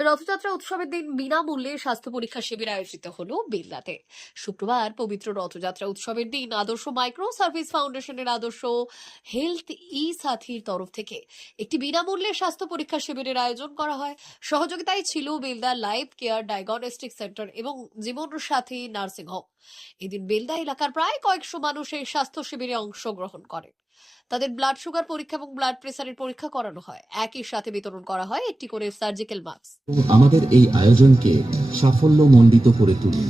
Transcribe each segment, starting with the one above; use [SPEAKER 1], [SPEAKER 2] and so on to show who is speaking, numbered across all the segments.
[SPEAKER 1] রথযাত্রা উৎসবের দিন বিনামূল্যে স্বাস্থ্য পরীক্ষা শিবির আয়োজিত হল বেলদাতে শুক্রবার পবিত্র রথযাত্রা উৎসবের দিন আদর্শ মাইক্রো সার্ভিস ফাউন্ডেশনের আদর্শ হেলথ ই সাথীর তরফ থেকে একটি বিনামূল্যে স্বাস্থ্য পরীক্ষা শিবিরের আয়োজন করা হয়। সহযোগিতায় ছিল Belda life care, diagnostic centre এবং জীবন সাথী নার্সিং হোম। এদিন বেলদা এলাকার প্রায় কয়েকশো মানুষ এই স্বাস্থ্য শিবিরে অংশগ্রহণ করে তাদের ব্লাড সুগার পরীক্ষা এবং ব্লাড প্রেসারের পরীক্ষা করানো হয়। একই সাথে বিতরণ করা হয় একটি করে সার্জিক্যাল মাস্ক
[SPEAKER 2] আমাদের এই আয়োজনকে সাফল্যমণ্ডিত করে তুলুন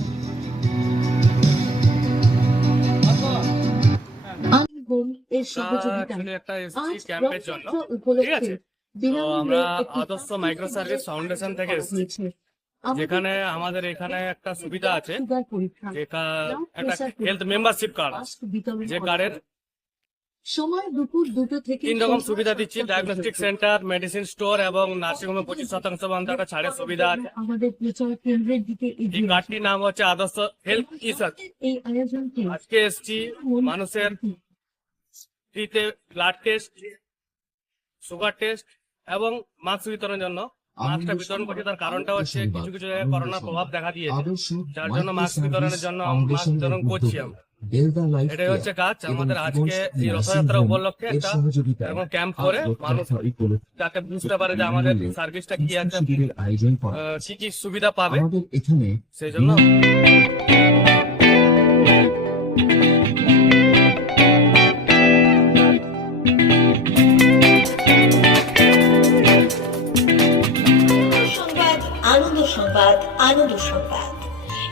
[SPEAKER 3] এর সহযোগিতায়
[SPEAKER 4] আমরা আদর্শ মাইক্রো সার্ভিস ফাউন্ডেশন থেকে যেখানে আমাদের এখানে একটা সুবিধা আছে একটা হেলথ মেম্বারশিপ কার্ড যে কার্ডের।
[SPEAKER 3] সময় দুপুর দুটো থেকে
[SPEAKER 4] তিন রকম সুবিধা দিচ্ছি ডায়াগনস্টিক সেন্টার মেডিসিন স্টোর এবং নার্সিং হোমে পঁচিশ শতাংশ পর্যন্ত একটা ছাড়ের সুবিধা আছে।
[SPEAKER 3] আমাদের প্রচার কেন্দ্রের দিকে
[SPEAKER 4] এই কার্ডটির নাম হচ্ছে আদর্শ হেলথ
[SPEAKER 3] আসুন। এই আয়োজনকে
[SPEAKER 4] আজকে এসছি মানুষের ফ্রিতে ব্লাড টেস্ট সুগার টেস্ট এবং মাস্ক বিতরণের জন্য। মাস্কটা বিতরণ করছি তার কারণটা হচ্ছে কিছু কিছু জায়গায় করোনার প্রভাব দেখা দিয়েছে। যার জন্য মাস্ক বিতরণের জন্য মাস্ক বিতরণ করছি আমরা।
[SPEAKER 2] বেলদা লাইফ
[SPEAKER 4] এটাই হচ্ছে কাজ। আমাদের আজকে এই রথযাত্রা উপলক্ষে একটা এরকম ক্যাম্প করে মানুষ যাতে বুঝতে পারে যে আমাদের সার্ভিসটা কি আছে
[SPEAKER 2] আয়োজন করা।
[SPEAKER 4] কি কি সুবিধা পাবে।
[SPEAKER 2] আমাদের এখানে
[SPEAKER 4] সেই জন্য
[SPEAKER 5] আনন্দ সংবাদ আনন্দ সংবাদ।